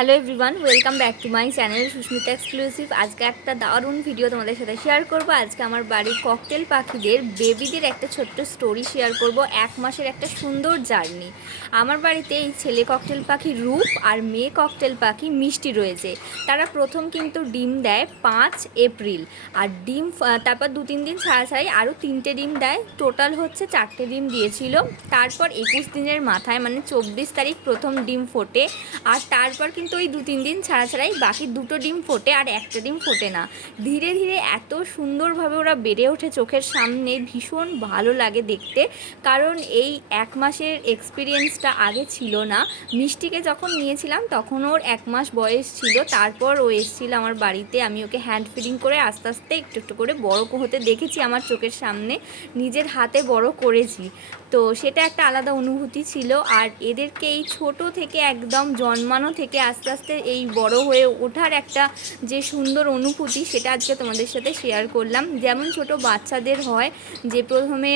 Hello everyone, welcome back to my channel Susmita exclusive. আজকে একটা দারুণ ভিডিও তোমাদের সাথে শেয়ার করব। আজকে আমার বাড়ির ককটেল পাখিদের বেবিদের একটা ছোট্ট স্টোরি শেয়ার করব। 1 মাসের একটা সুন্দর জার্নি। আমার বাড়িতে এই ছেলে ককটেল পাখি রূপ আর মেয়ে ককটেল পাখি মিষ্টি রয়েছে। তারা প্রথম কিন্তু ডিম দেয় 5 এপ্রিল, আর ডিম তারপর 2-3 দিন ছাড়া ছাড়াই আরও 3টে ডিম দেয়। টোটাল হচ্ছে 4টে ডিম দিয়েছিল। তারপর 21 দিনের মাথায় মানে 24 তারিখ প্রথম ডিম ফোটে, আর তারপর কিন্তু ওই 2-3 দিন ছাড়া ছাড়াই বাকি 2টো ডিম ফোটে, আর একটা ডিম ফোটে না। ধীরে ধীরে এত সুন্দরভাবে ওরা বেড়ে ওঠে চোখের সামনে, ভীষণ ভালো লাগে দেখতে। কারণ এই 1 মাসের এক্সপিরিয়েন্সটা আগে ছিল না। মিষ্টিকে যখন নিয়েছিলাম তখন ওর 1 মাস বয়স ছিল। তারপর ও এসেছিল আমার বাড়িতে, আমি ওকে হ্যান্ড ফিডিং করে আস্তে আস্তে একটু একটু করে বড় হতে দেখেছি আমার চোখের সামনে, নিজের হাতে বড় করেছি। তো সেটা একটা আলাদা অনুভূতি ছিল। আর এদেরকে এই ছোট থেকে একদম জন্মানো থেকে আস্তে আস্তে এই বড় হয়ে ওঠার একটা যে সুন্দর অনুভূতি, সেটা আজকে তোমাদের সাথে শেয়ার করলাম। যেমন ছোট বাচ্চাদের হয় যে প্রথমে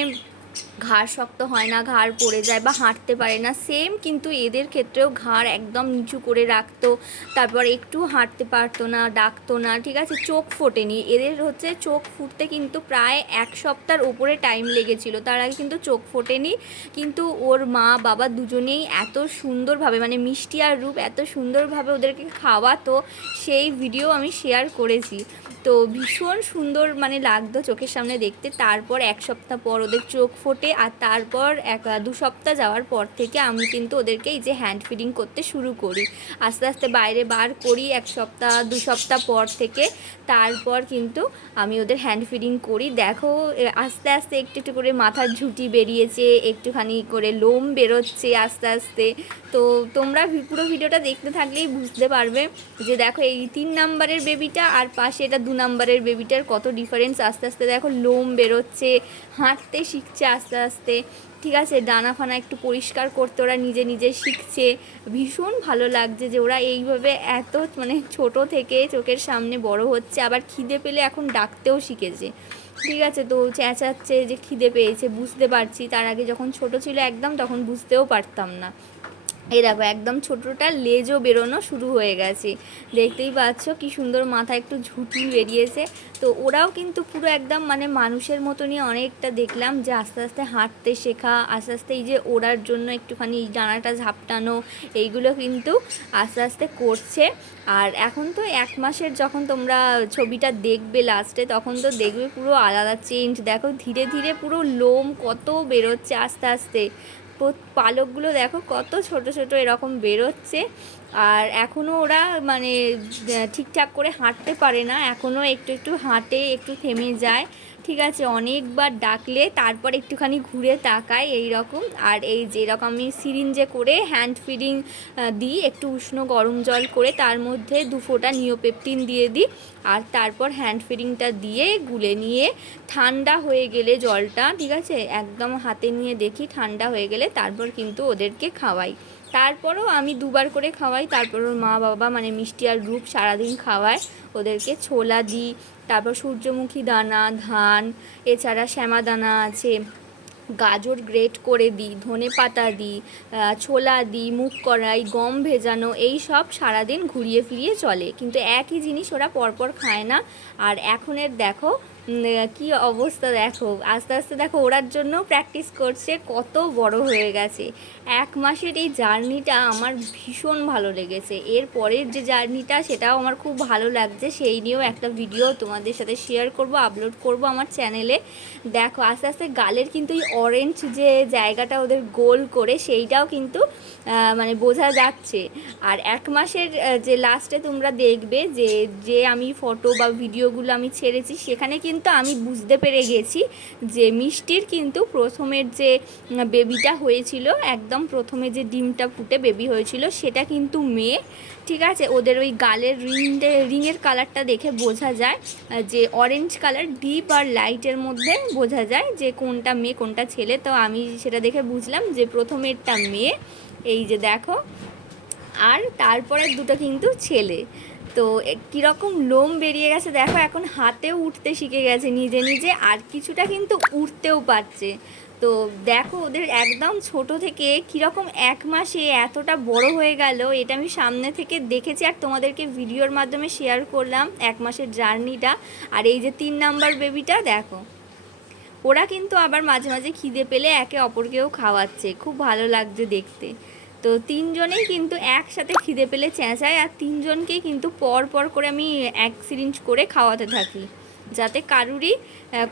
ঘাড় শক্ত হয় না, ঘাড় পড়ে যায় বা হাঁটতে পারে না, সেম কিন্তু এদের ক্ষেত্রেও ঘাড় একদম নিচু করে রাখতো, তারপর একটু হাঁটতে পারতো না, ডাকতো না, ঠিক আছে। চোখ ফোটেনি এদের, হচ্ছে চোখ ফুটতে কিন্তু প্রায় 1 সপ্তাহের উপরে টাইম লেগেছিল, তার আগে কিন্তু চোখ ফোটেনি। কিন্তু ওর মা বাবা দুজনেই এত সুন্দরভাবে, মানে মিষ্টি আর রূপ এত সুন্দরভাবে ওদেরকে খাওয়াতো, সেই ভিডিও আমি শেয়ার করেছি। তো ভীষণ সুন্দর মানে লাগতো চোখের সামনে দেখতে। তারপর 1 সপ্তাহ পর ওদের চোখ ফোটে, আর তারপর 2 সপ্তাহ যাওয়ার পর থেকে আমি কিন্তু ওদেরকে এই যে হ্যান্ড ফিডিং করতে শুরু করি, আস্তে আস্তে বাইরে বার করি 1 সপ্তাহ 2 সপ্তাহ পর থেকে। তারপর কিন্তু আমি ওদের হ্যান্ড ফিডিং করি। দেখো আস্তে আস্তে একটু একটু করে মাথার ঝুঁটি বেরিয়েছে, একটুখানি করে লোম বেরোচ্ছে আস্তে আস্তে। তো তোমরা পুরো ভিডিওটা দেখতে থাকলেই বুঝতে পারবে যে দেখো এই 3 নাম্বারের বেবিটা আর পাশে এটা 2 নাম্বারের বেবিটার কত ডিফারেন্স। আস্তে আস্তে দেখো লোম বেরোচ্ছে, হাঁটতে শিখছে আস্তে আস্তে, ঠিক আছে। ডানা ফানা একটু পরিষ্কার করতে ওরা নিজে নিজে শিখছে। ভীষণ ভালো লাগছে যে ওরা এইভাবে এত মানে ছোট থেকে চোখের সামনে বড় হচ্ছে, আবার খিদে পেলে এখন ডাকতেও শিখেছে, ঠিক আছে। তো চেঁচাচ্ছে যে খিদে পেয়েছে, বুঝতে পারছি। তার আগে যখন ছোট ছিল একদম, তখন বুঝতেও পারতাম না। এই দেখো একদম ছোটোটা লেজও বেরোনো শুরু হয়ে গেছে, দেখতেই পাচ্ছ কি সুন্দর মাথায় একটু ঝুঁটি বেরিয়েছে। তো ওরাও কিন্তু পুরো একদম মানে মানুষের মতনই অনেকটা দেখলাম যে আস্তে আস্তে হাঁটতে শেখা, আস্তে আস্তে এই যে ওড়ার জন্য একটুখানি ডানাটা ঝাপটানো, এইগুলো কিন্তু আস্তে আস্তে করছে। আর এখন তো 1 মাসের যখন তোমরা ছবিটা দেখবে লাস্টে, তখন তো দেখবে পুরো আলাদা চেঞ্জ। দেখো ধীরে ধীরে পুরো লোম কত বেরোচ্ছে আস্তে আস্তে, পালকগুলো দেখো কত ছোট ছোট এরকম বেরোচ্ছে। আর এখনও ওরা মানে ঠিকঠাক করে হাঁটতে পারে না, এখনও একটু একটু হাঁটে, একটু থেমে যায়, ঠিক আছে। অনেকবার ডাকলে তারপর একটুখানি ঘুরে তাকায় এই রকম। আর এই যেরকম আমি সিরিঞ্জে করে হ্যান্ড ফিডিং দিই, একটু উষ্ণ গরম জল করে তার মধ্যে 2 ফোঁটা নিওপেপটিন দিয়ে দিই, আর তারপর হ্যান্ড ফিডিংটা দিয়ে গুলে নিয়ে ঠান্ডা হয়ে গেলে জলটা, ঠিক আছে, একদম হাতে নিয়ে দেখি ঠান্ডা হয়ে গেলে তারপর কিন্তু ওদেরকে খাওয়াই। তারপরও আমি 2বার করে খাওয়াই। তারপর ওর মা বাবা মানে মিষ্টি আর রূপ সারাদিন খাওয়ায় ওদেরকে। ছোলা দিই, তারপর সূর্যমুখী দানা, ধান, এছাড়া শ্যামা দানা আছে, গাজর গ্রেট করে দিই, ধনে পাতা দিই, ছোলা দিই, মুগ কড়াই, গম ভেজানো, এই সব সারাদিন ঘুরিয়ে ফিরিয়ে চলে। কিন্তু একই জিনিস ওরা পরপর খায় না। আর এখনের দেখো কি অবস্থা, দেখো আস্তে আস্তে দেখো ওড়ার জন্য প্র্যাকটিস করছে, কত বড় হয়ে গেছে। 1 মাসের এই জার্নিটা আমার ভীষণ ভালো লেগেছে। এর পরের যে জার্নিটা সেটাও আমার খুব ভালো লাগছে, সেই নিয়েও একটা ভিডিও তোমাদের সাথে শেয়ার করব, আপলোড করব আমার চ্যানেলে। দেখো আস্তে আস্তে গালের কিন্তু এই অরেঞ্জ যে জায়গাটা ওদের গোল করে, সেইটাও কিন্তু মানে বোঝা যাচ্ছে। আর 1 মাসের যে লাস্টে তোমরা দেখবে যে যে আমি ফটো বা ভিডিওগুলো আমি ছেড়েছি, সেখানে কিন্তু আমি বুঝতে পেরে গেছি যে মিষ্টির কিন্তু প্রথমের যে বেবিটা হয়েছিল, একদম প্রথমে যে ডিমটা ফুটে বেবি হয়েছিল, সেটা কিন্তু মেয়ে, ঠিক আছে। ওদের ওই গালের রিংয়ের কালারটা দেখে বোঝা যায় যে অরেঞ্জ কালার, ডিপ আর লাইটের মধ্যে বোঝা যায় যে কোনটা মেয়ে কোনটা ছেলে। তো আমি সেটা দেখে বুঝলাম যে প্রথমেরটা মেয়ে, এই যে দেখো, আর তারপরের দুটো কিন্তু ছেলে। তো কীরকম লোম বেরিয়ে গেছে দেখো, এখন হাতেও উঠতে শিখে গেছে নিজে নিজে, আর কিছুটা কিন্তু উঠতেও পারছে। তো দেখো ওদের একদম ছোট থেকে কীরকম 1 মাসে এতটা বড় হয়ে গেল, এটা আমি সামনে থেকে দেখেছি আর তোমাদেরকে ভিডিওর মাধ্যমে শেয়ার করলাম 1 মাসের জার্নিটা। আর এই যে 3 নাম্বার বেবিটা দেখো, ওরা কিন্তু আবার মাঝে মাঝে খিদে পেলে একে অপরকেও খাওয়াচ্ছে, খুব ভালো লাগছে দেখতে। তো তিনজনেই কিন্তু একসাথে খিদে পেলে চেঁচায়, আর তিনজনকেই কিন্তু পর পর করে আমি 1 সিরিঞ্জ করে খাওয়াতে থাকি, যাতে কারুরই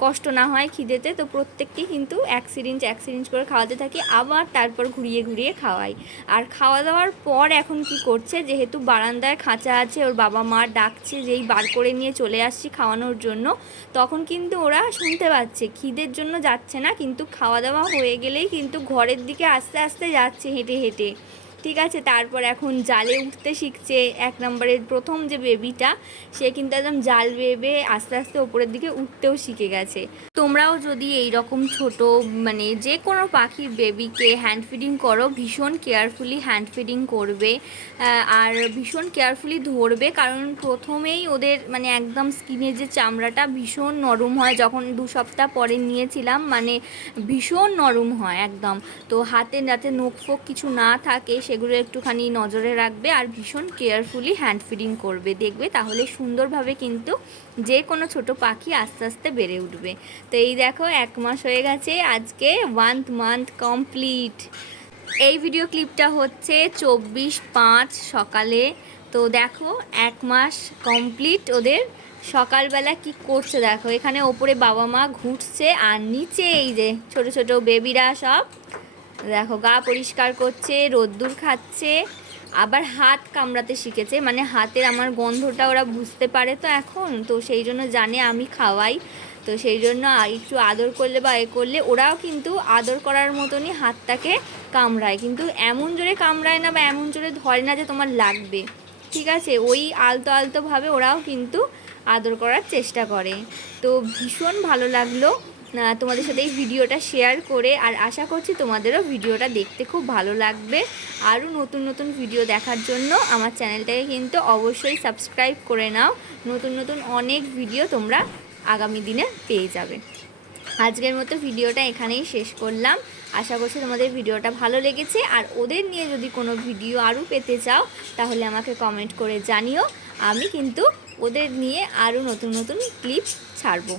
কষ্ট না হয় খিদেতে। তো প্রত্যেককে কিন্তু 1 সিরিঞ্জ করে খাওয়াতে থাকি, আবার তারপর ঘুরিয়ে ঘুরিয়ে খাওয়াই। আর খাওয়া দাওয়ার পর এখন কি করছে, যেহেতু বারান্দায় খাঁচা আছে, ওর বাবা মা ডাকছে, যেই বার করে নিয়ে চলে আসছি খাওয়ানোর জন্য, তখন কিন্তু ওরা শুনতে পাচ্ছে, খিদের জন্য যাচ্ছে না, কিন্তু খাওয়া দাওয়া হয়ে গেলেই কিন্তু ঘরের দিকে আস্তে আস্তে যাচ্ছে হেঁটে হেঁটে। ঠিক আছে, তারপর এখন জালে উঠতে শিখছে। 1 নম্বরের প্রথম যে বেবিটা, সে কিন্তু একদম জাল বেয়ে আস্তে আস্তে ওপরের দিকে উঠতেও শিখে গেছে। তোমরাও যদি এই রকম ছোট মানে যে কোনো পাখির বেবিকে হ্যান্ড ফিডিং করো, ভীষণ কেয়ারফুলি হ্যান্ড ফিডিং করবে, আর ভীষণ কেয়ারফুলি ধরবে, কারণ প্রথমেই ওদের মানে একদম স্কিনের যে চামড়াটা ভীষণ নরম হয়। যখন 2 সপ্তাহ পরে নিয়েছিলাম, মানে ভীষণ নরম হয় একদম। তো হাতে যাতে নখ ফোক কিছু না থাকে সেগুলো একটুখানি নজরে রাখবে, আর ভীষণ কেয়ারফুলি হ্যান্ড ফিডিং করবে, দেখবে তাহলে সুন্দরভাবে কিন্তু যে কোনো ছোট পাখি আস্তে আস্তে বেড়ে উঠবে। তো এই দেখো 1 মাস হয়ে গেছে, আজকে 1 মান্থ কমপ্লিট। এই ভিডিও ক্লিপটা হচ্ছে 24/5 সকালে। তো দেখো 1 মাস কমপ্লিট ওদের। সকালবেলা কি করছে দেখো, এখানে ওপরে বাবা মা ঘুরছে, আর নিচে এই যে ছোট ছোট বেবিরা সব দেখো গা পরিষ্কার করছে, রোদ্দুর খাচ্ছে, আবার হাত কামড়াতে শিখেছে, মানে হাতের আমার গন্ধটা ওরা বুঝতে পারে তো এখন, তো সেই জন্য জানে আমি খাওয়াই। তো সেই জন্য একটু আদর করলে বা এ করলে ওরাও কিন্তু আদর করার মতনই হাতটাকে কামড়ায়, কিন্তু এমন জোরে কামড়ায় না বা এমন জোরে ধরে না যে তোমার লাগবে। ঠিক আছে, ওই আলতো আলতোভাবে ওরাও কিন্তু আদর করার চেষ্টা করে। তো ভীষণ ভালো লাগলো তোমাদের সাথে এই ভিডিওটা শেয়ার করে, আর আশা করছি তোমাদেরও ভিডিওটা দেখতে খুব ভালো লাগবে। আরও নতুন নতুন ভিডিও দেখার জন্য আমার চ্যানেলটাকে কিন্তু অবশ্যই সাবস্ক্রাইব করে নাও, নতুন নতুন অনেক ভিডিও তোমরা আগামী দিনে পেয়ে যাবে। আজকের মতো ভিডিওটা এখানেই শেষ করলাম। আশা করছি তোমাদের ভিডিওটা ভালো লেগেছে, আর ওদের নিয়ে যদি কোনো ভিডিও আরও পেতে চাও তাহলে আমাকে কমেন্ট করে জানিও, আমি কিন্তু ওদের নিয়ে আরও নতুন নতুন ক্লিপ ছাড়বো।